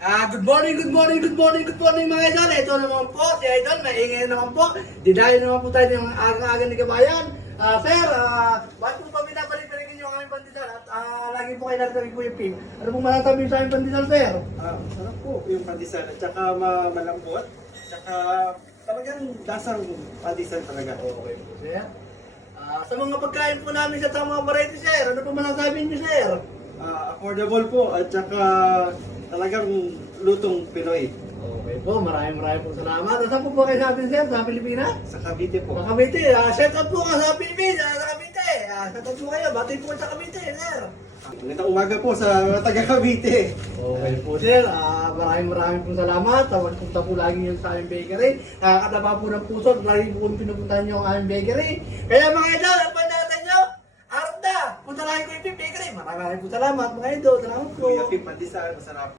Good morning, good morning, good morning, good morning mga idol. Ito naman po, si Idol, maingay naman po. Didayo naman po tayo ng aga-aga ni Kabayan. Sir, bakit po ba binabalik-balikin yung aming pandesal? At lagi po kayo natabi po yung pin. Ano pong masasabi sa aming pandesal, sir? Sarap po yung pandesal at saka malambot. Tsaka talagang lasang pandesal talaga. Okay po, sir. Sa mga pagkain po namin sa tamang variety, sir, ano po masasabi niyo, sir? Affordable po at saka talagang lutong Pinoy. Okay po, maraming po salamat. Saan po kayo sa atin, sir? Sa Pilipinas? Sa Cavite po. Sa Cavite, shout out po ka sa Pilipinas, sa Cavite. Shout out po kayo, bati po sa Cavite, sir. Magandang umaga po sa mga taga Cavite. Okay po, sir. Maraming po salamat. Punta po lagi yun sa aming bakery. Nakakataba po ng puso. Lagi po pinupuntahan nyo ang aming bakery. Kaya mga idol, ang panatan nyo, araw na. Punta lagi ko yung bakery. Maraming po salamat mga idol. Salamat po. Kuya Pim, pandesal, masarap.